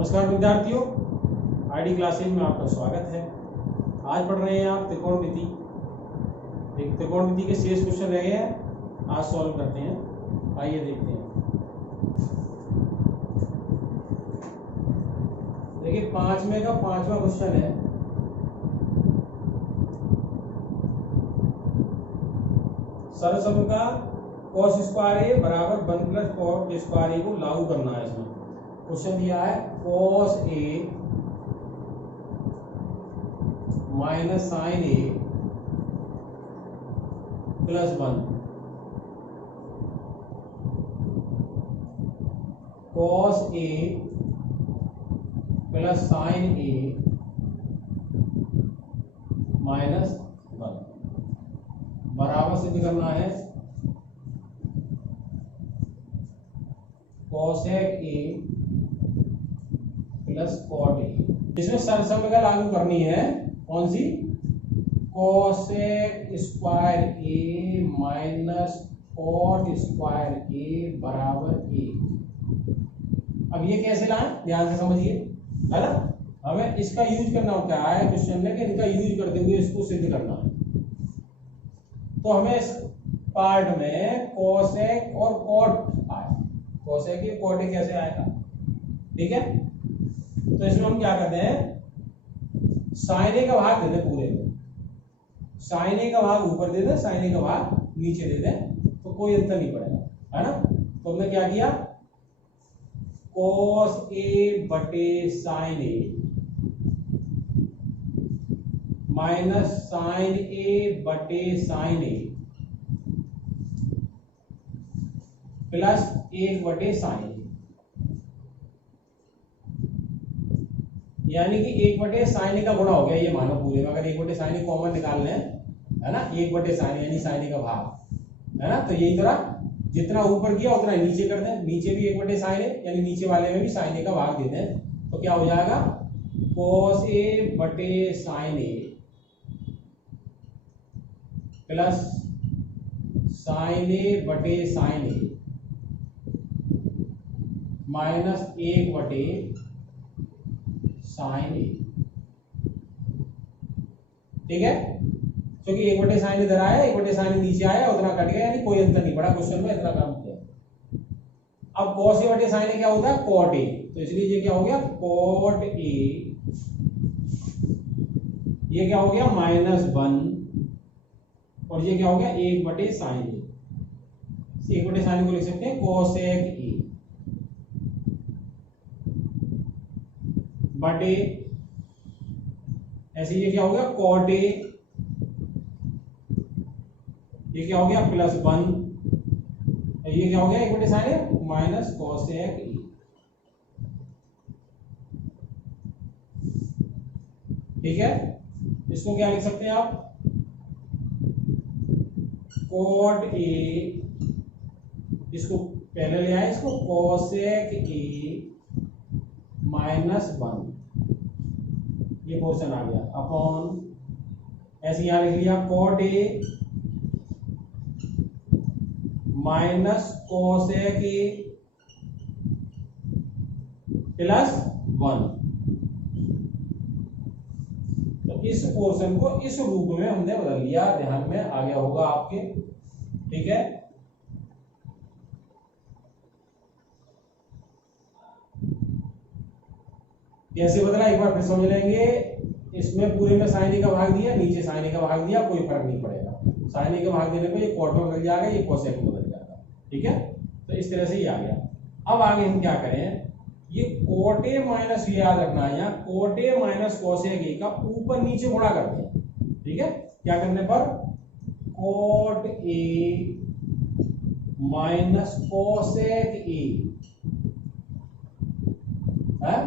नमस्कार विद्यार्थियों, ID classes में आपका स्वागत है। आज पढ़ रहे हैं आप त्रिकोणमिति। एक त्रिकोणमिति के शेष क्वेश्चन रह गए हैं, आज सॉल्व करते हैं। आइए देखते हैं। देखिए 5वें का 5वां क्वेश्चन है। सरसम का cos स्क्वायर ए बराबर 1 + cot स्क्वायर ए को लागू करना है। इसमें क्वेश्चन दिया है cos a minus sin a plus 1 cos a plus sin a minus 1 बराबर सिद्ध करना है cosec a plus cot a। इसमें सरसमता लागू करनी है, कौन सी? cosec square a minus cot square a बराबर a। अब ये कैसे लाएं, ध्यान से समझिए, है ना। हमें इसका यूज करना क्या है क्वेश्चन में, कि इनका यूज करते हुए इसको सिद्ध करना है। तो हमें इस पार्ट में cosec और cot आए, cosec और cot a कैसे आएगा, ठीक है। तो इसमें हम क्या करते हैं, sin a का भाग दे दें पूरे में, sin a का भाग ऊपर दे दें, sin a का भाग नीचे दे दें, तो कोई अंतर नहीं पड़ेगा, है ना। तो हमने क्या किया, cos a बटे sin a minus sin a बटे sin a प्लस 1 बटे sin a, यानी कि 1 बटे sin a का गुणा हो गया, ये मानो पूरे में। अगर 1 बटे sin a कॉमन निकाल लें, है ना, 1 बटे sin a यानी sin a का भाग, है ना। तो यही तरह जितना ऊपर किया उतना नीचे कर दें, नीचे भी 1 बटे sin a यानी नीचे वाले में भी sin a का भाग दे दें, तो क्या हो जाएगा, cos a बटे sin a plus sin a बटे sin a माइनस 1 बटे sin a, ठीक है। क्योंकि 1 बटे sin इधर आया, 1 बटे sin नीचे आया, उतना कट गया, यानी कोई अंतर नहीं पड़ा क्वेश्चन में, इतना काम किया। अब cos a बटे sin a क्या होता है, cot a, तो इसलिए ये क्या हो गया, cot a, ये क्या हो गया माइनस 1, और ये क्या हो गया 1 बटे sin a। 1 बटे sin को लिख सकते हैं cosec a बटे, ऐसे ये क्या हो गया cot a, ये क्या हो गया प्लस 1, ये क्या हो गया 1 बटे sin a minus cosec a। ठीक है, इसको क्या लिख सकते हैं आप, cot a, इसको पहले ले आए, इसको cosec a माइनस 1, ये पोर्शन आ गया, अपॉन, ऐसे यहां लिख लिया cot a minus cosec a plus 1। तो इस पोर्शन को इस रूप में हमने बदल लिया, ध्यान में आ गया होगा आपके, ठीक है। कैसे बदला एक बार फिर समझ लेंगे। इसमें पूरे में sin a का भाग दिया, नीचे sin a का भाग दिया, कोई फर्क नहीं पड़ेगा। sin a का भाग देने पे ये cot में बदल जाएगा, ये cosec में बदल जाएगा, ठीक है। तो इस तरह से ये आ गया। अब आगे हम क्या करें, ये cot a माइनस, ये याद रखना है, यहाँ cot a minus cosec a का ऊपर नीचे गुणा करते हैं, ठीक है। क्या करने पर, cot a minus cosec a है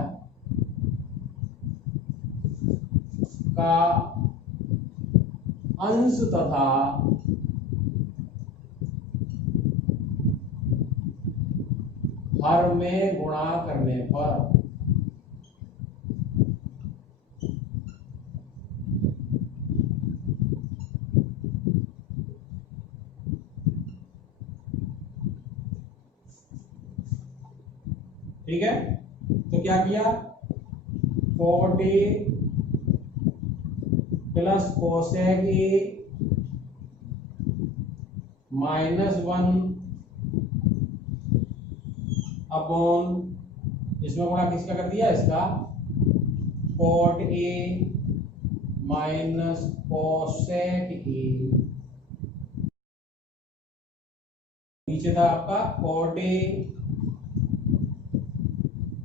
का अंश तथा हर में गुणा करने पर ठीक है। तो क्या किया, cot A plus cosec A -1 upon, इसमें गुणा किसका कर दिया, इसका cot A minus cosec A, नीचे था आपका cot A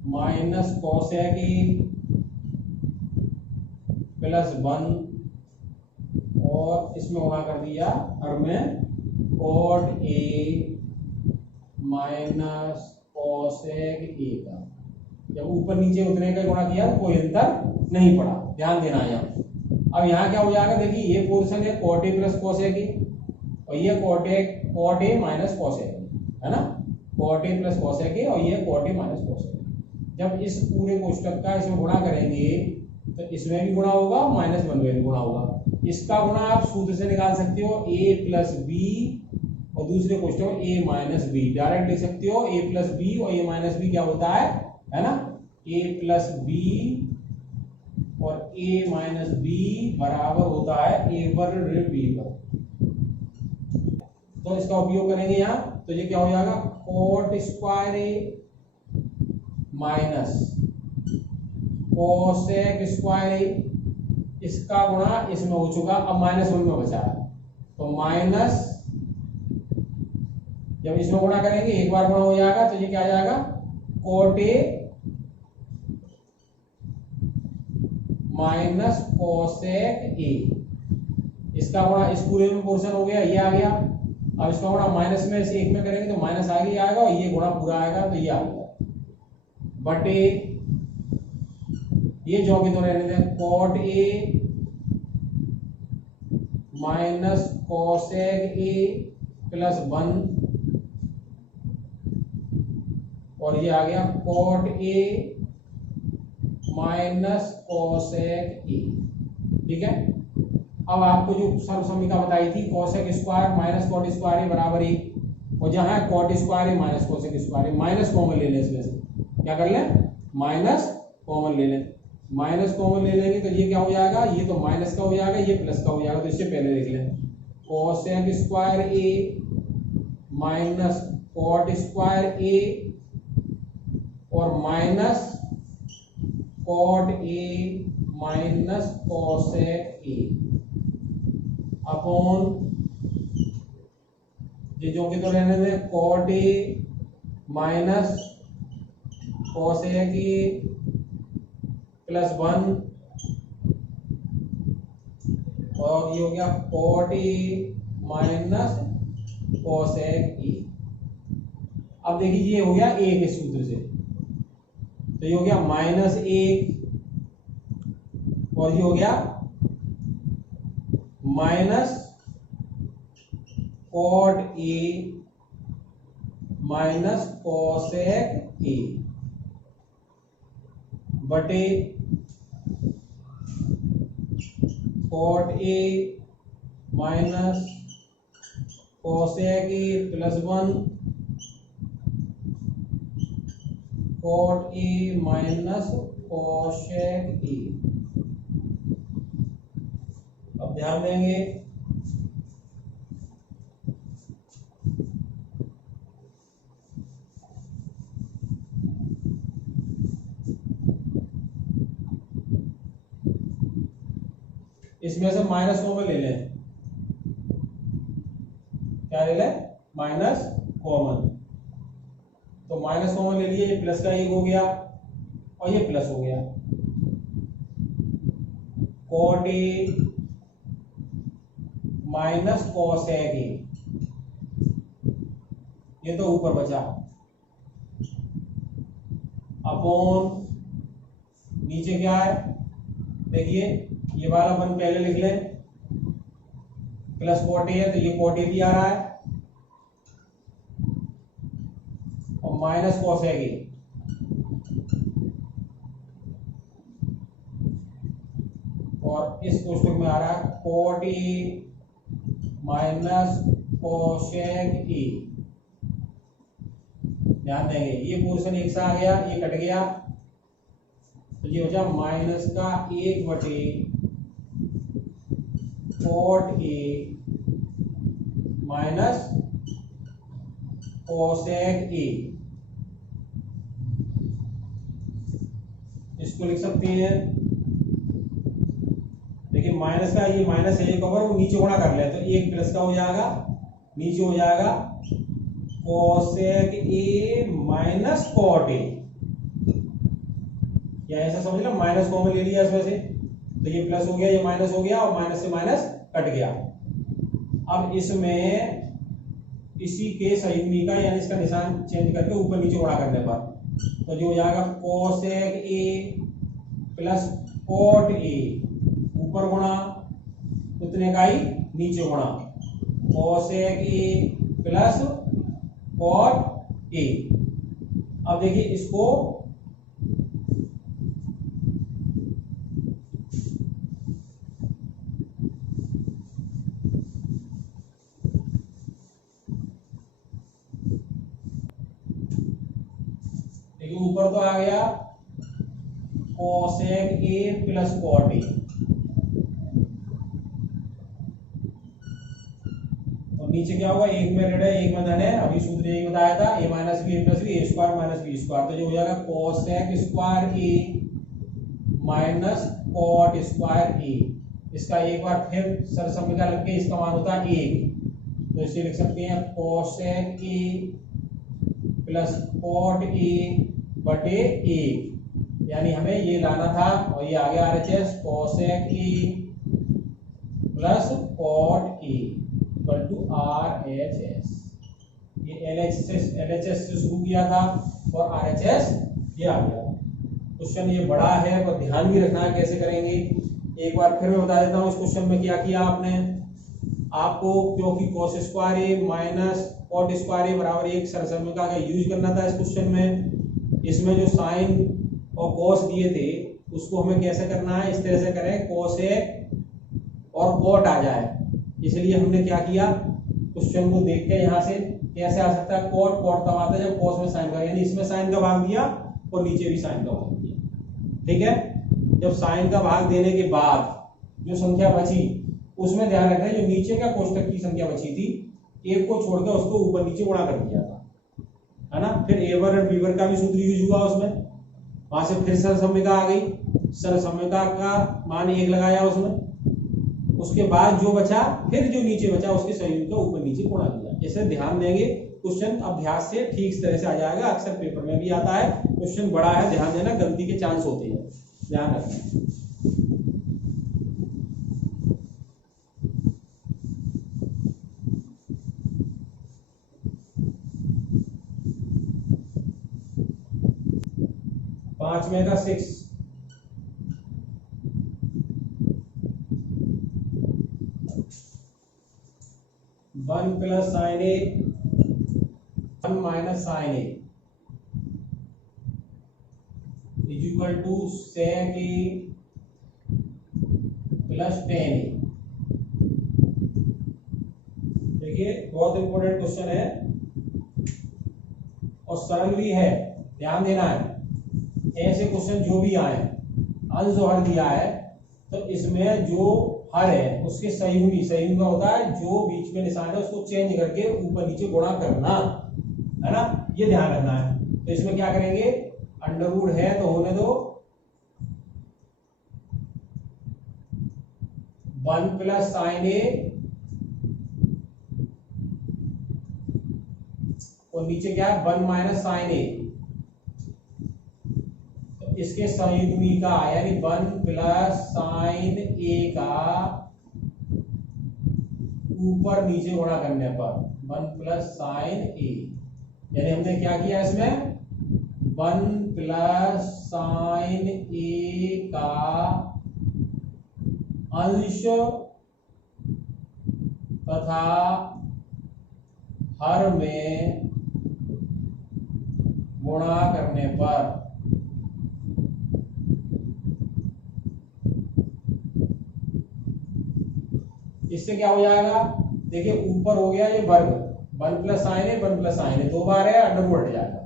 minus cosec A plus 1 और इसमें गुणा कर दिया हर में cot A minus cosec A का। जब ऊपर नीचे उतने का गुणा किया कोई अंतर नहीं पड़ा, ध्यान देना यहाँ। अब यहाँ क्या हो जाएगा, देखिए ये पोर्शन है cot A plus cosec A और ये cot A माइनस कोसेक है ना, cot A plus cosec A और ये cot A माइनस कोसेक। जब इस पूरे कोष्टक का इसमें गुणा करेंगे तो इसमें भी गुणा होगा, -1 में भी गुणा होगा। इसका गुणा आप सूत्र से निकाल सकते हो a प्लस बी और दूसरे कोष्टक में a माइनस बी, डायरेक्ट लिख सकते हो a प्लस बी और a माइनस बी क्या होता है ना, a प्लस बी और a माइनस बी बराबर होता है a वर्ग ऋण b वर्ग। तो इसका उपयोग करेंगे यहाँ, तो ये क्या हो जाएगा, cot square a minus cosec square A, इसका गुणा इसमें हो चुका, अब -1 में बचा है तो माइनस, जब इसमें गुणा करेंगे एक बार गुणा हो जाएगा तो ये क्या आ जाएगा, cot A minus cosec A, इसका गुणा इस पूरे में पोर्शन हो गया, ये आ गया। अब इसका गुणा माइनस में से एक में करेंगे तो माइनस आगे आएगा और ये गुणा पूरा आएगा तो ये आ गया बटे ये जो भी तो रहने दें cot A minus cosec A plus 1 और ये आ गया cot A minus cosec A, ठीक है। अब आपको जो सर्वसमीका बताई थी cosec square minus cot square A बराबर 1 और जहां है cot square A minus cosec square A, minus common ले लें, इसमें से क्या कर लें, माइनस कॉमन ले लें। माइनस कॉमन ले लेंगे तो ये क्या हो जाएगा, ये तो माइनस का हो जाएगा, ये प्लस का हो जाएगा, तो इससे पहले लिख लें cosec square A minus cot square A और minus cot A minus cosec A upon ये जो कि तो रहने दें cot A minus cosec A plus 1 और ये हो गया cot A minus cosec A। अब देखिए ये हो गया A के सूत्र से, तो ये हो गया -1 और ये हो गया minus cot A minus cosec A बटे cot A minus cosec A plus 1 cot A minus cosec A। अब ध्यान देंगे इसमें से माइनस कॉमन ले लें, क्या ले लें, माइनस कॉमन। तो माइनस कॉमन ले लिए, ये प्लस का 1 हो गया और ये प्लस हो गया cot A minus cosec A, ये तो ऊपर बचा अपॉन नीचे क्या है, देखिए ये वाला 1 पहले लिख लें, प्लस cot A है तो ये cot A भी आ रहा है और माइनस कोसेक A और इस कोष्टक में आ रहा है cot A minus cosec A। ध्यान देंगे ये पोर्शन एक सा आ गया, ये कट गया तो ये हो जाए माइनस का 1/cot A minus cosec A। इसको लिख सकते हैं, देखिए माइनस का ये माइनस है कवर वो नीचे गुणा कर ले तो 1 प्लस का हो जाएगा, नीचे हो जाएगा cosec A minus cot A। या ऐसा समझ लो माइनस कॉमन ले लिया इसमें से तो ये प्लस हो गया, ये माइनस हो गया और माइनस से माइनस कट गया। अब इसमें इसी के संयुग्मी का यानी इसका निशान चेंज करके ऊपर नीचे गुणा करने पर तो जो हो जाएगा cosec A plus cot A, ऊपर गुणा उतने का ही नीचे गुणा cosec A plus cot A। अब देखिए इसको ऊपर तो आ गया cosec A plus cot A और नीचे क्या होगा, एक में ऋण है एक में धन है, अभी सूत्र यही बताया था a minus B plus B a square minus B square. तो जो हो जाएगा cosec square A minus cot square A। इसका एक बार फिर सरसमीकरण लग के इसका मान होता है 1 तो इसे लिख सकते हैं cosec A plus cot A बटे 1, यानी हमें ये लाना था और ये आ गया RHS cosec A plus cot A equal to RHS। ये LHS से शुरू किया था और RHS ये आ गया। क्वेश्चन ये बड़ा है पर ध्यान भी रखना है कैसे करेंगे। एक बार फिर मैं बता देता हूँ इस क्वेश्चन में क्या किया आपने, आपको क्योंकि cos square A minus cot square A बराबर 1 सरसमीकरण का यूज करना था इस क्वेश्चन में। इसमें जो साइन और cos दिए थे उसको हमें कैसे करना है, इस तरह से करें cosec और cot आ जाए। इसलिए हमने क्या किया, क्वेश्चन को देख के यहाँ से कैसे आ सकता है cot तब आता है जब cos में साइन का, यानी इसमें साइन का भाग दिया और नीचे भी साइन का भाग दिया। ठीक है, जब साइन का भाग देने के बाद जो संख्या बची उसमें ध्यान रखना है जो नीचे का कोष्टक की संख्या बची थी एक को छोड़कर उसको ऊपर नीचे गुणा कर दिया था, है ना। फिर एवर और बीवर का भी सूत्र यूज हुआ उसमें, वहां से फिर सरसम्यिका आ गई, सरसम्यिका का मान 1 लगाया उसमें, उसके बाद जो बचा फिर जो नीचे बचा उसके संयुग्म का ऊपर नीचे गुणा किया। ऐसे ध्यान देंगे क्वेश्चन अभ्यास से ठीक इस तरह से आ जाएगा। अक्सर पेपर में भी आता है, क्वेश्चन बड़ा है ध्यान देना, गलती के चांस होते हैं, ध्यान रखना। पांचवें का 6 1 plus sine a 1 minus sine a is equal to sec a plus tan a. देखिए बहुत इंपॉर्टेंट क्वेश्चन है और सरल भी है, ध्यान देना है। ऐसे क्वेश्चन जो भी आए, अंश और हर दिया है तो इसमें जो हर है उसके संयुग्मी का होता है जो बीच में निशान है उसको चेंज करके ऊपर नीचे गुणा करना, है ना, ये ध्यान रखना है। तो इसमें क्या करेंगे, अंडर रूट है तो होने दो 1 प्लस साइन ए और नीचे क्या है 1 माइनस साइन ए, इसके संयुग्मी का यानी 1 प्लस साइन ए का ऊपर नीचे गुणा करने पर 1 प्लस साइन ए, यानी हमने क्या किया इसमें 1 प्लस साइन ए का अंश तथा हर में गुणा करने पर इससे क्या हो जाएगा, देखिए ऊपर हो गया ये वर्ग 1 प्लस साइन है 1 प्लस साइन है, 2 बार है अंडर रूट हट जाएगा,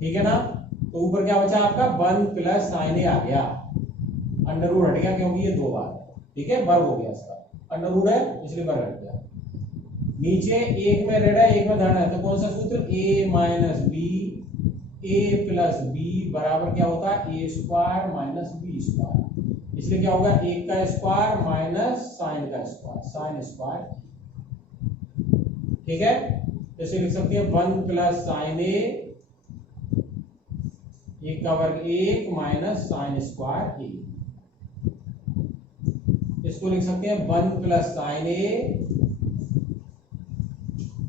ठीक है ना। तो ऊपर क्या बचा आपका 1 प्लस साइन ए आ गया, अंडर रूट हट गया क्योंकि ये 2 बार है, ठीक है, वर्ग हो गया इसका, अंडर रूट है इसलिए वर्ग हट गया। नीचे एक में ऋण है एक में धन है, तो कौन सा सूत्र, a minus B a plus B बराबर क्या होता है a square minus B square, इसलिए क्या होगा 1 का स्क्वायर माइनस साइन का स्क्वायर, साइन स्क्वायर, ठीक है। तो इसे लिख सकते हैं 1 प्लस साइन ए, 1 का वर्ग 1 माइनस साइन स्क्वायर ए, इसको लिख सकते हैं 1 प्लस साइन ए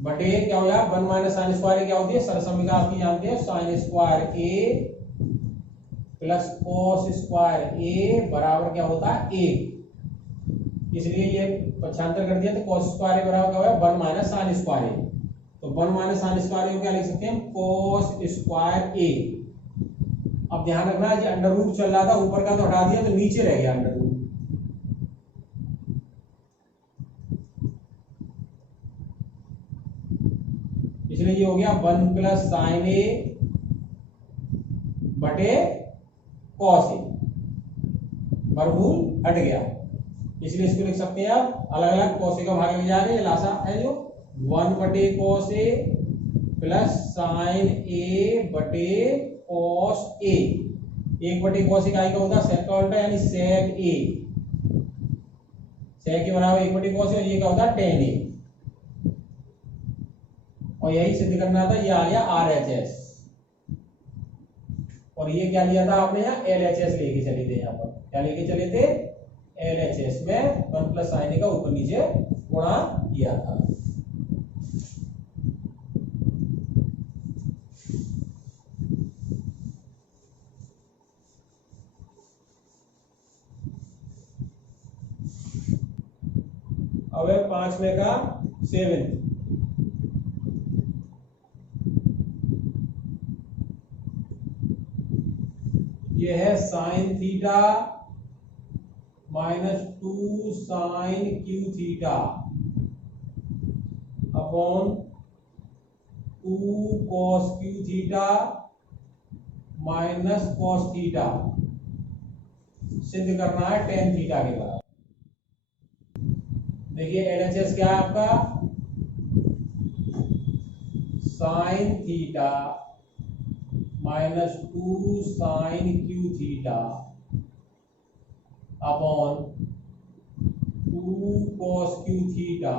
बटे क्या हो गया 1 माइनस साइन स्क्वायर ए क्या होती है, सरसमीका आपकी जानते हैं, साइन स्क्वायर ए प्लस कॉस स्क्वायर ए बराबर क्या होता है 1, इसलिए ये पक्षांतर कर दिया तो कॉस स्क्वायर ए बराबर क्या होगा 1 माइनस साइन स्क्वायर ए, तो 1 माइनस साइन स्क्वायर ए को क्या लिख सकते हैं कॉस स्क्वायर ए। अब ध्यान रखना कि अंडर रूट चल रहा था, ऊपर का तो हटा दिया तो नीचे रह गया अंडर रूट, इसलिए ये हो गया 1 प्लस साइन ए बटे कॉस ए, वर्गमूल हट गया, इसलिए इसको लिख सकते हैं आप अलग अलग, कॉस ए का भाग ले जा रहे हैं, लासा है जो 1 बटे कॉस ए प्लस साइन ए बटे कॉस ए, 1 बटे कॉस ए का होता है सेक का उल्टा यानी सेक ए, सेक के बराबर 1 बटे कॉस ए, और ये क्या होता है टेन ए, और यही सिद्ध करना था, ये आ गया RHS, और ये क्या लिया था आपने यहाँ LHS लेके चले थे, यहाँ पर क्या लेके चले थे LHS में 1 प्लस साइन ए का ऊपर नीचे गुणा किया था। अब है 5वें का 7, ये है sine theta minus 2 sine cube theta upon 2 cos cube theta minus cos theta, सिद्ध करना है टेन थीटा के बराबर। देखिए LHS क्या है आपका sine theta minus 2 sine cube theta upon 2 cos cube theta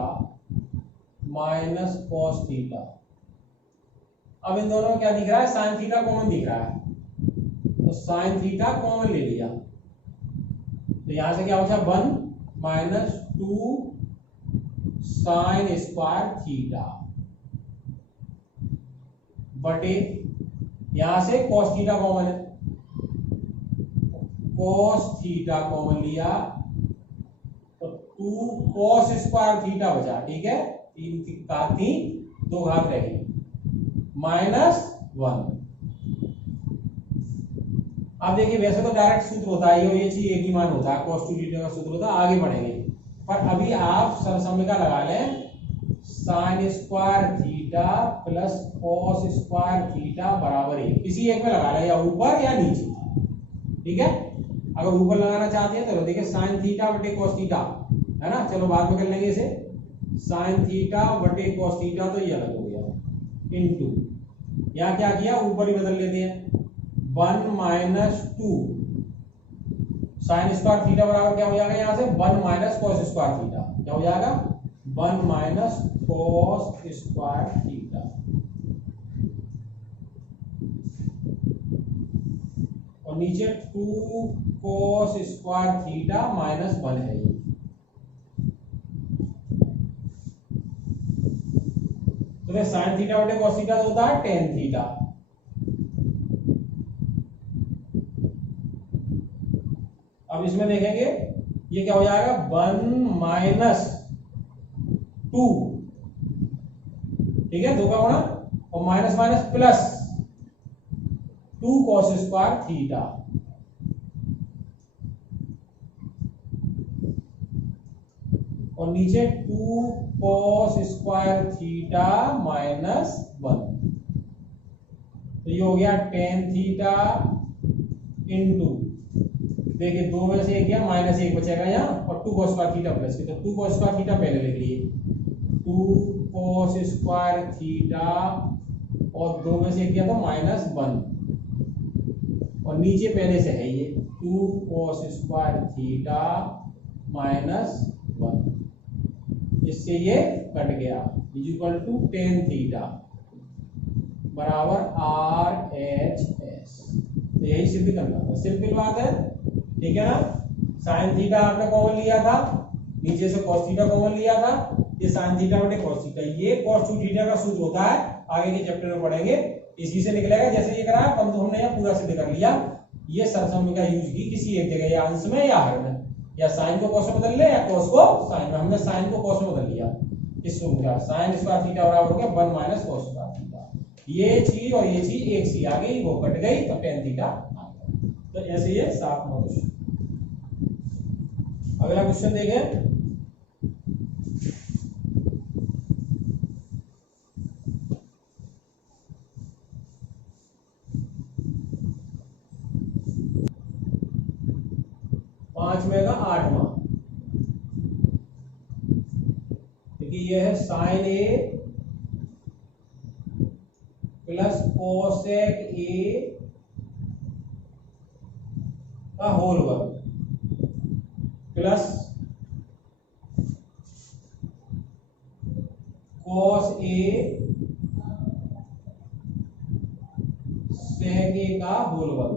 minus cos theta. अब इन दोनों में क्या दिख रहा है, साइन थीटा कॉमन दिख रहा है, तो साइन थीटा कॉमन ले लिया, तो यहां से क्या बचा 1 माइनस 2 साइन स्क्वायर थीटा बटे यहां से cos थीटा कॉमन है, cos थीटा कॉमन लिया तो 2 cos स्क्वायर थीटा बचा, ठीक है, 3 का 3 2 घात रहेगी माइनस 1। अब देखिए वैसे तो डायरेक्ट सूत्र होता है ये चीज एक ही मान होता है, cos 2 थीटा का सूत्र होता है, आगे बढ़ेंगे, पर अभी आप सरसमीका लगा लें sign square theta plus cos square theta बराबर 1, किसी एक में लगा लें, या ऊपर या नीचे, ठीक है। अगर ऊपर लगाना चाहते हैं तो देखिए साइन थीटा बटे कॉस थीटा है ना, चलो बाद में कर लेंगे इसे, साइन थीटा बटे कॉस थीटा तो ये अलग हो गया, इनटू यहाँ क्या किया ऊपर ही बदल लेते हैं 1 माइनस 2 साइन स्क्वायर थीटा बराबर क्या हो जाएगा, यहाँ से 1 माइनस कॉस स्क्वायर थीटा, क्या हो जाएगा 1 माइनस कॉस स्क्वायर थीटा, और नीचे 2 कॉस स्क्वायर थीटा माइनस 1 है ये, तो साइन थीटा बटे कॉस थीटा तो होता है टेन थीटा, अब इसमें देखेंगे ये क्या हो जाएगा 1 माइनस 2, ठीक है, 2 का गुणा और minus minus plus 2 cos square theta, और नीचे 2 कॉस स्क्वायर थीटा माइनस 1, तो ये हो गया टेन थीटा इंटू, देखिए 2 में से 1 गया, -1 बचेगा यहाँ, और 2 cos स्क्वायर थीटा प्लस के, तो 2 cos स्क्वायर थीटा पहले लिख लिए, 2 cos स्क्वायर थीटा, और 2 में से 1 गया तो -1, और नीचे पहले से है ये 2 cos स्क्वायर थीटा -1, इससे ये कट गया, is equal to tan theta बराबर RHS। तो यही सिद्ध करना था, सिंपल बात है, ठीक है ना। साइन थीटा आपने कॉमन लिया था, नीचे से cos थीटा कॉमन लिया था, ये साइन थीटा बटे cos थीटा, ये cos 2 थीटा का सूत्र होता है, आगे के चैप्टर में पढ़ेंगे, इसी से निकलेगा। जैसे ये कराया कम, तो हमने यहाँ पूरा सिद्ध कर लिया। ये सरसम का यूज की किसी एक जगह, या अंश में या हर में, या साइन को cos में बदल ले, या cos को साइन में, हमने साइन को cos में बदल लिया। इस सूत्र का साइन स्क्वायर थीटा बराबर हो गया 1 माइनस cos स्क्वायर थीटा, ये चीज और ये चीज एक सी आ गई, वो कट गई, तो टेन थीटा आ गया। तो ऐसे ये 7वां क्वेश्चन। अगला क्वेश्चन देखें, पांचवें का 8वां, देखिए ये है sine A plus cosec A का होल वर्ग plus cos A sec A का होल वर्ग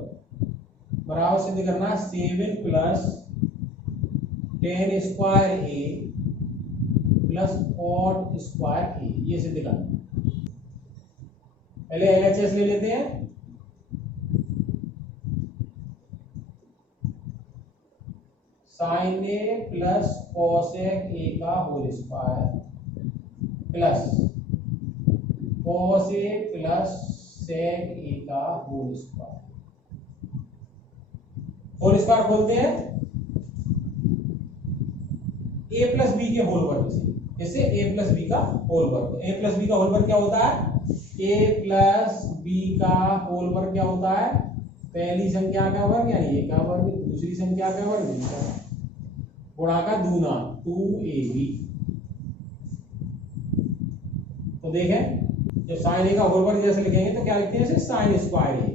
बराबर सिद्ध करना है 7 plus 10 square A plus cot square A, ये सिद्ध करना। पहले LHS ले लेते हैं, sine A plus cosec A का whole square plus cos A plus sec A का होल स्क्वायर। होल स्क्वायर खोलते हैं a प्लस बी के होल वर्ग से, इससे a प्लस बी का होल वर्ग। a प्लस बी का होल वर्ग क्या होता है? a प्लस बी का होल वर्ग क्या होता है? पहली संख्या का वर्ग यानी a का वर्ग, दूसरी संख्या का वर्ग b का, गुणा का दूना 2ab। तो देखें जब साइन ए का होल वर्ग जैसे लिखेंगे तो क्या लिखते हैं? Sine square A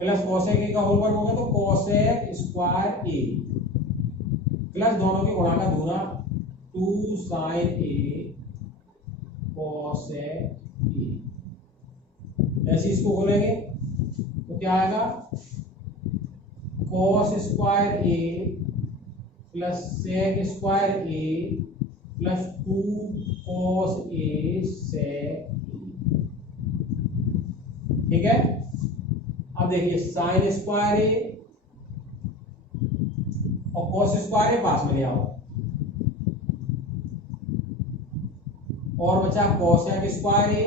plus cosec A का होल वर्ग होगा तो कोसेक स्क्वायर ए प्लस दोनों के गुणा का दूना 2 साइन ए कोसेक ए। ऐसे इसको खोलेंगे तो क्या आएगा? कोस स्क्वायर ए प्लस सेक स्क्वायर ए प्लस 2 कोस ए सेक ए। ठीक है, अब देखिए साइन स्क्वायर ए और कोस स्क्वायर ए पास में ले आओ, और बचा कोसेक स्क्वायर ए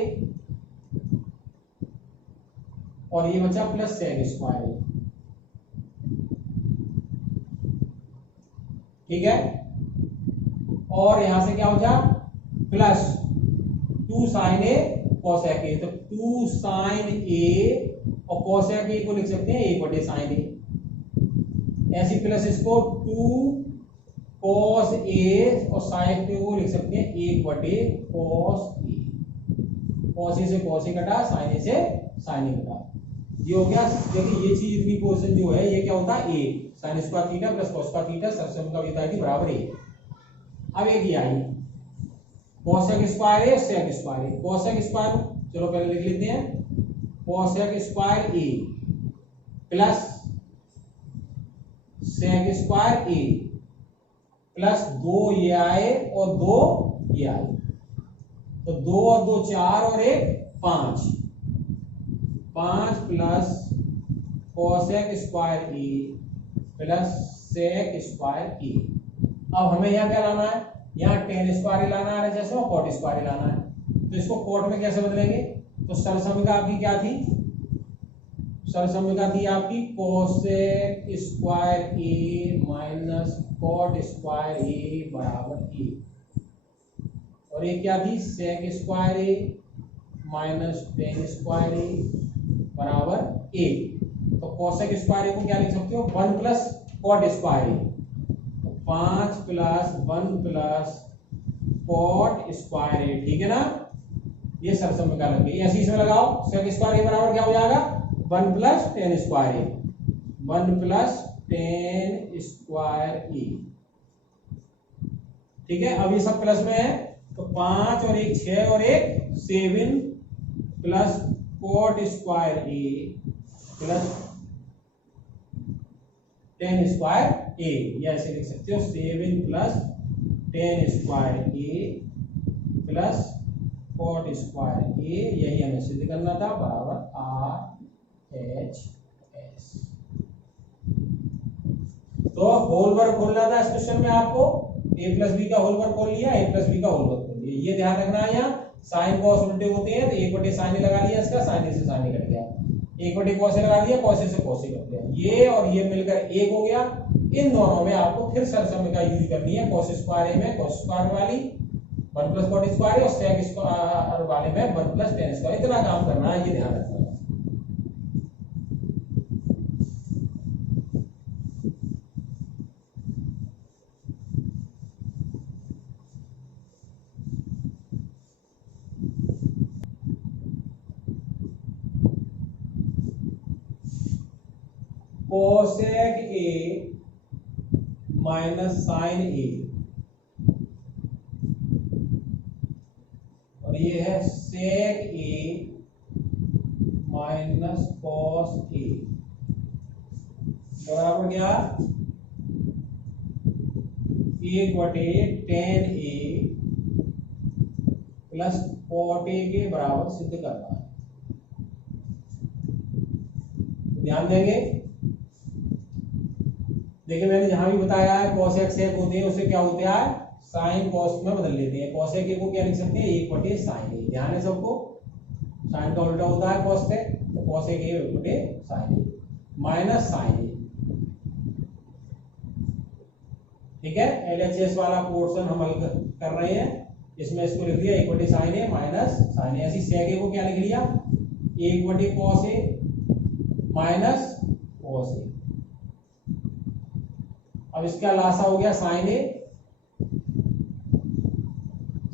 और ये बचा प्लस सेक स्क्वायर ए। ठीक है, और यहां से क्या हो जा plus 2 sine A cosec A, तो 2 साइन ए और कोसेक ए को लिख सकते हैं 1 बटे साइन ए, ऐसी प्लस इसको 2 कॉस ए और साइन ए को लिख सकते हैं 1 बटे कॉस ए। कॉस ए से कॉस ए कटा, साइन ए से साइन ए कटा, ये हो गया। देखिए ये चीज इतनी पोर्शन जो है ये क्या होता है? A sine square theta plus cos square theta सरसम का विधा थी बराबर ए। अब एक ही आई cosec square a sec square a. Cosec square चलो पहले लिख लेते हैं, कोसेक स्क्वायर ए प्लस सेक स्क्वायर ए प्लस 2 ये आए और 2 ये आए, तो 2 और 2 4 और 1 5 प्लस कोसेक स्क्वायर ए प्लस सेक स्क्वायर ए। अब हमें यहाँ क्या लाना है? यहाँ टेन स्क्वायर लाना है जैसे, और कॉट स्क्वायर लाना है। तो इसको कॉट में कैसे बदलेंगे? तो सरसमिका आपकी क्या थी? सरसमिका थी आपकी कोसेक स्क्वायर ए माइनस कॉट स्क्वायर ए बराबर ए, और ये क्या थी? सेक स्क्वायर ए माइनस टेन स्क्वायर ए बराबर ए। तो कोसेक स्क्वायर ए को क्या लिख सकते हो, 1 प्लस कॉट स्क्वायर ए। तो 5 प्लस 1 प्लस कॉट स्क्वायर ए, ठीक है ना। ये सरसम का लग गई, ऐसे इसमें लगाओ। सेक स्क्वायर ए बराबर क्या हो जाएगा, 1 प्लस टेन स्क्वायर ए, 1 प्लस टेन स्क्वायर ए, ठीक है। अब ये सब प्लस में है, तो 5 और 1 6 और 1 7 प्लस कॉट स्क्वायर ए प्लस टेन स्क्वायर ए, या ऐसे लिख सकते हो 7 प्लस टेन स्क्वायर ए प्लस कॉट स्क्वायर ए। यही हमें सिद्ध करना था, बराबर RHS। तो होल वर्क खोलना था इस क्वेश्चन में आपको, a प्लस बी का होल वर्क खोल लिया, a प्लस बी का होल वर्क खोल लिया। ये ध्यान रखना है, यहाँ साइन कॉस उल्टे होते हैं, तो एक बटे साइन लगा लिया इसका, साइन से साइन कट गया, एक बटे कॉस लगा दिया, कॉस से कॉस कट गया, ये और ये मिलकर एक हो गया। इन दोनों में आपको फिर सरसम का यूज करनी है, कॉस स्क्वायर में कॉस स्क्वायर वाली 1 प्लस कॉट स्क्वायर, और सेक स्क्वायर वाले में 1 प्लस टेन स्क्वायर। इतना काम करना है, ये ध्यान रखना है। कोसेक ए माइनस साइन ए, और ये है सेक ए माइनस कॉस ए बराबर क्या, 1 बटे tan A plus cot A के बराबर सिद्ध करना है। ध्यान देंगे, देखिए मैंने जहां भी बताया है कोसेक सेक होते हैं, उससे क्या होता है, साइन कॉस में बदल लेते हैं। कोसेक ए को क्या लिख सकते हैं, 1 बटे साइन ए। ध्यान है सबको, साइन का उल्टा होता है कॉस से, तो कोसेक ए 1 बटे साइन ए माइनस साइन ए, ठीक है। एलएचएस वाला पोर्शन हम हल कर रहे हैं, इसमें इसको लिख दिया 1 बटे साइन ए माइनस साइन ए। ऐसी सेक ए को क्या लिख लिया, 1 बटे cos A minus cos A. अब इसका लासा हो गया साइन ए,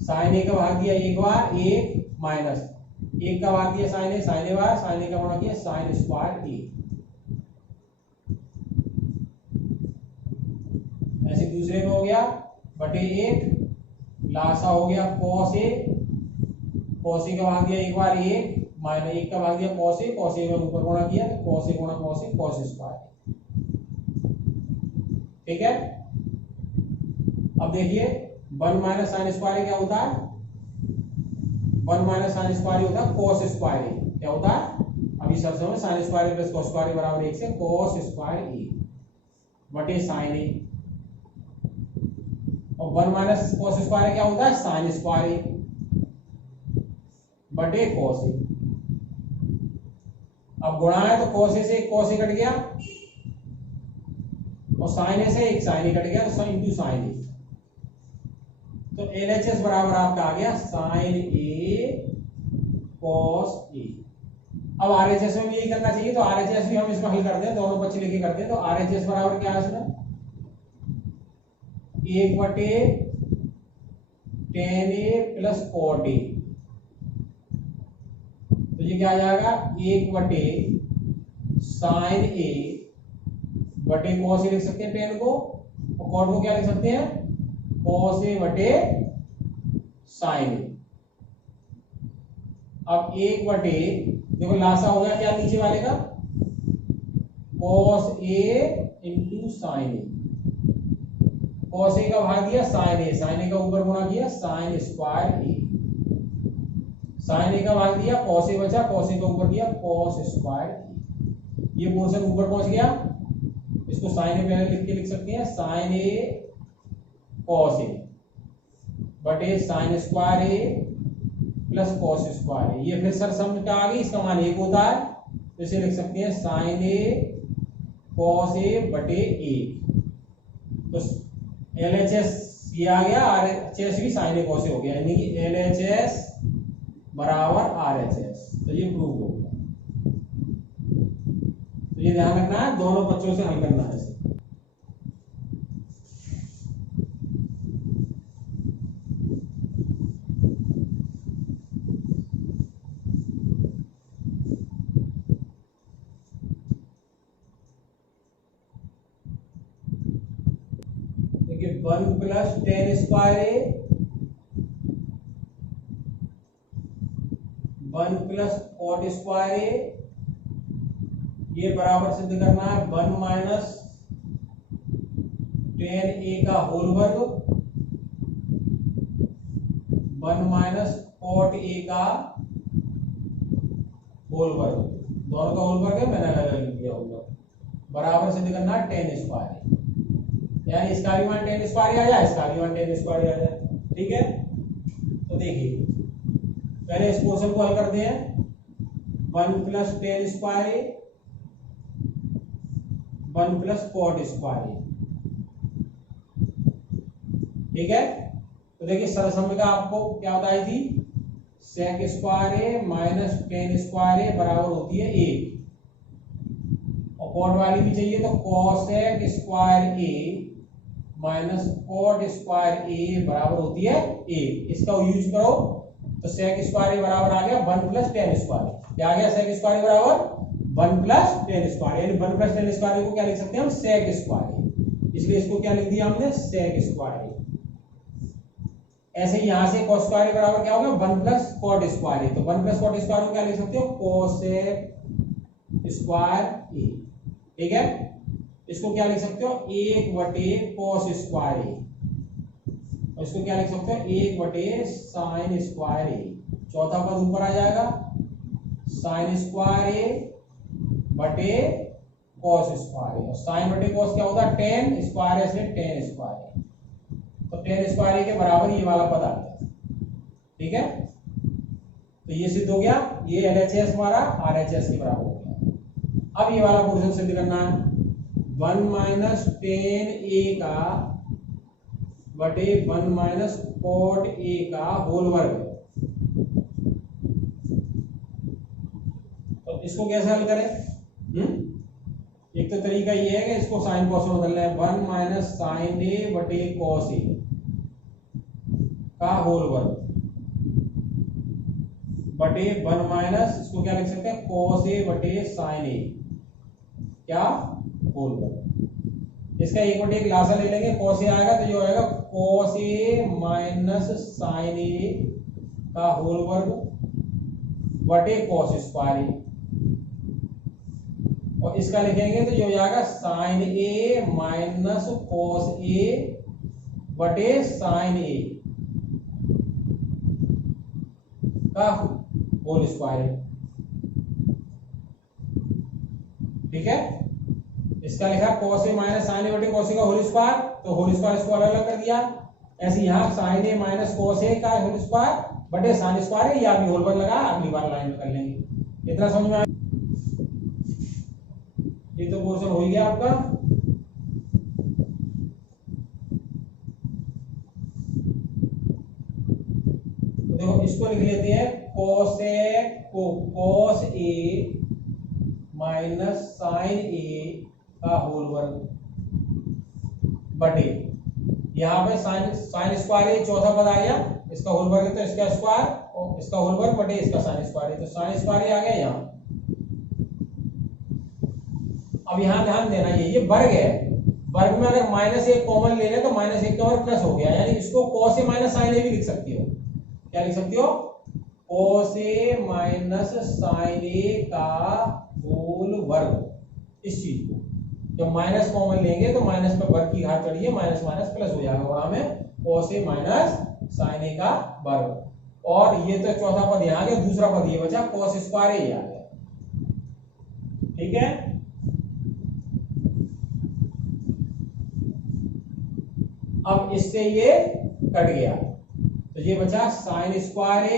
साइन ए का भाग दिया एक बार, एक माइनस एक का भाग दिया साइन ए बार, साइन ए का गुणा किया साइन स्क्वायर ए। ऐसे दूसरे में हो गया बटे 1, लासा हो गया कॉस ए, कॉस ए का भाग दिया एक बार एक, माइनस एक का भाग दिया कॉस ए, कॉस ए में ऊपर गुणा किया तो कॉस ए गुणा कॉस ए कॉस स्क्वायर, ठीक है। अब देखिए 1 माइनस साइन स्क्वायर क्या होता है, 1 माइनस साइन स्क्वायर होता है कॉस स्क्वायर ए। क्या होता है, अभी सरसों में sine square plus cos square बराबर 1 से कॉस स्क्वायर ए बटे साइन ए, और 1 माइनस कॉस स्क्वायर क्या होता है, साइन स्क्वायर ए बटे कॉस ए। अब गुणा है तो कॉस ए से एक कॉस ए कट गया, और साइन ए से एक साइन ए कट गया, तो साइन इंटू साइन ए। तो एलएचएस बराबर आपका आ गया साइन ए कॉस ए। अब आरएचएस में भी यही करना चाहिए, तो आरएचएस भी हम इसमें हल करते हैं, दोनों पक्ष लेके करते हैं। तो आरएचएस बराबर क्या है इसमें, 1 बटे tan A plus cot A. तो ये क्या आ जाएगा, 1 बटे साइन ए बटे कॉस ए लिख सकते हैं टेन को, और कॉट को क्या लिख सकते हैं, कॉस ए बटे साइन ए। अब 1 बटे, देखो लासा हो गया क्या नीचे वाले का, cos A into sine A. Cos A का भाग दिया साइन ए, साइन ए का ऊपर गुणा किया साइन स्क्वायर ए, साइन ए का भाग दिया कॉस ए बचा, कॉस ए का ऊपर किया कॉस स्क्वायर ए। ये पोर्शन ऊपर पहुंच गया, इसको साइन ए पहले लिख के लिख सकते हैं, साइन ए कॉस ए बटे sine square A plus cos square A. ये फिर सर सम क्या आ गई, इसका मान 1 होता है, तो इसे लिख सकते हैं साइन ए कॉस ए बटे 1। तो एलएचएस ये आ गया, आरएचएस भी साइन ए कॉस ए हो गया, यानी कि एलएचएस बराबर RHS। तो ये प्रूव हो गया। तो ये ध्यान रखना है, दोनों बच्चों से हल करना है इसे। देखिए 1 + 10 स्क्वायर ए 1 + 40 स्क्वायर ए, ये बराबर सिद्ध करना है 1 - 10a का होल वर्ग 1 - cot a का होल वर्ग। दोनों का होल वर्ग है, मैंने अलग अलग लिख दिया होल वर्ग। बराबर सिद्ध करना है 10 स्क्वायर, यानी इसका भी मान 10 स्क्वायर आ जाए, इसका भी मान 10 स्क्वायर आ जाए। ठीक है, तो देखिए पहले इस पोर्शन को हल करते हैं। 1 + 10 स्क्वायर ए 1 + cot स्क्वायर ए। ठीक है, तो देखिए सरसम का आपको क्या बताई थी, sec स्क्वायर ए माइनस 10 स्क्वायर ए बराबर होती है 1, और cot वाली भी चाहिए तो cosec स्क्वायर ए माइनस cot स्क्वायर ए बराबर होती है 1। इसका यूज करो तो sec स्क्वायर ए बराबर आ गया 1 + 10 स्क्वायर। क्या आ गया, sec स्क्वायर ए बराबर 1 + 10 स्क्वायर, यानी 1 + 10 स्क्वायर को क्या लिख सकते हैं हम, sec स्क्वायर ए। इसलिए इसको क्या लिख दिया हमने, sec स्क्वायर ए। ऐसे ही यहां से cos स्क्वायर बराबर क्या होगा, 1 + cot स्क्वायर ए। तो 1 + cot स्क्वायर को क्या लिख सकते हो, cosec स्क्वायर ए। ठीक है, इसको क्या लिख सकते हो, 1/cos स्क्वायर ए, और इसको क्या लिख सकते हो, 1/sin स्क्वायर ए। चौथा पद ऊपर आ जाएगा, sin स्क्वायर ए बटे cos स्क्वायर ए, और sin बटे cos क्या होता है, tan स्क्वायर ए से tan स्क्वायर ए। तो tan स्क्वायर ए के बराबर ये वाला पद आ गया। ठीक है, तो ये सिद्ध हो गया, ये LHS हमारा RHS के बराबर हो गया। अब ये वाला पोर्शन सिद्ध करना है, 1 - 10a का बटे 1 - cot a का होल वर्ग। तो इसको कैसे हल करें, एक तो तरीका ये है कि इसको साइन कॉस में बदल लें, 1 - sin a बटे cos a का होल वर्ग बटे 1 - इसको क्या लिख सकते हैं, cos a बटे sin a क्या होल वर्ग। इसका 1/1 लासा ले लेंगे, cos a आएगा तो जो आएगा cos a minus sin a का होल वर्ग बटे cos स्क्वायर a, और इसका लिखेंगे तो जो आएगा sin a minus cos a बटे sin a का होल स्क्वायर। ठीक है, इसका लिखा cos a minus sin a बटे cos a का होल स्क्वायर, तो होल स्क्वायर इसको अलग अलग कर दिया। ऐसे यहाँ sin a minus cos a का होल स्क्वायर बटे sin स्क्वायर, या भी होल वर्ग लगा, अगली बार लाइन में कर लेंगे। इतना समझ में आया, ये तो पोर्शन हो गया आपका। तो देखो इसको लिख लेते हैं, cos a minus sin a का होल वर्ग बटे, यहाँ पे sin स्क्वायर ए चौथा पद आ गया, इसका होल वर्ग है तो इसका स्क्वायर, और इसका होल वर्ग बटे इसका sin स्क्वायर है, तो sin स्क्वायर आ गया यहाँ। अब यहाँ ध्यान देना, ये वर्ग है, वर्ग में अगर -1 कॉमन ले लें तो -1 का वर्ग प्लस हो गया, यानी इसको cos a minus sin a भी लिख सकती हो। क्या लिख सकती हो, cos a minus sin a का होल वर्ग। इस चीज को जब माइनस कॉमन लेंगे तो माइनस पर वर्ग की घात चढ़िए, माइनस माइनस प्लस हो जाएगा, और हमें cos a minus sin a का वर्ग। और ये तो चौथा पद यहाँ आ गया, दूसरा पद ये बचा cos स्क्वायर a आ गया। ठीक है, अब इससे ये कट गया, तो ये बचा sin स्क्वायर a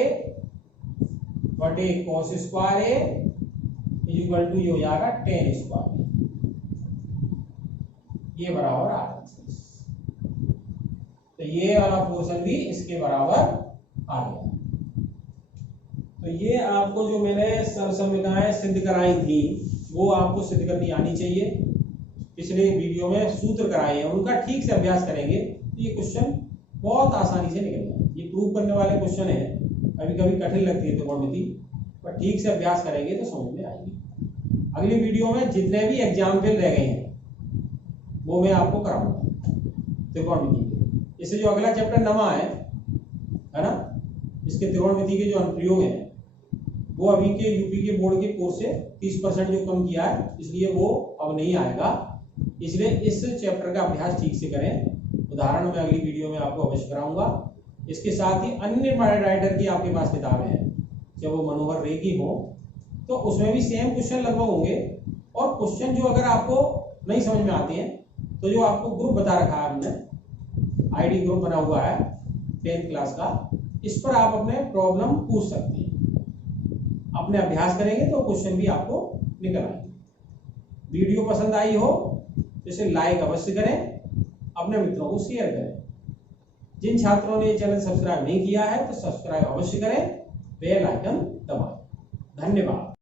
बटे cos square a equal to ये हो जाएगा tan स्क्वायर a, ये बराबर RHS। तो ये वाला पोर्शन भी इसके बराबर आ गया। तो ये आपको जो मैंने सरसमीकरणाएं सिद्ध कराई थी वो आपको सिद्ध करनी आनी चाहिए। पिछले वीडियो में सूत्र कराए हैं, उनका ठीक से अभ्यास करेंगे तो ये क्वेश्चन बहुत आसानी से निकल जाए। ये प्रूव करने वाले क्वेश्चन है, कभी कभी कठिन लगती है त्रिकोणमिति, पर ठीक से अभ्यास करेंगे तो समझ में आएगी। अगली वीडियो में जितने भी एग्जाम्पल रह गए हैं वो मैं आपको कराऊंगा त्रिकोणमिति के। इससे जो अगला चैप्टर नवा है ना, इसके त्रिकोणमिति के जो अनुप्रयोग हैं वो अभी के यूपी के बोर्ड के कोर्स से 30% जो कम किया है, इसलिए वो अब नहीं आएगा। इसलिए इस चैप्टर का अभ्यास ठीक से करें। उदाहरण मैं अगली वीडियो में आपको अवश्य कराऊंगा। इसके साथ ही अन्य राइटर की आपके पास किताबें हैं, जब वो मनोहर रे की हो तो उसमें भी सेम क्वेश्चन लगभग होंगे। और क्वेश्चन जो अगर आपको नहीं समझ में आते हैं तो जो आपको ग्रुप बता रखा है हमने, आईडी ग्रुप बना हुआ है 10th क्लास का, इस पर आप अपने प्रॉब्लम पूछ सकते हैं। अपने अभ्यास करेंगे तो क्वेश्चन भी आपको निकल आएंगे। वीडियो पसंद आई हो तो इसे लाइक अवश्य करें, अपने मित्रों को शेयर करें। जिन छात्रों ने चैनल सब्सक्राइब नहीं किया है तो सब्सक्राइब अवश्य करें, बेल आइकन दबाएं। धन्यवाद।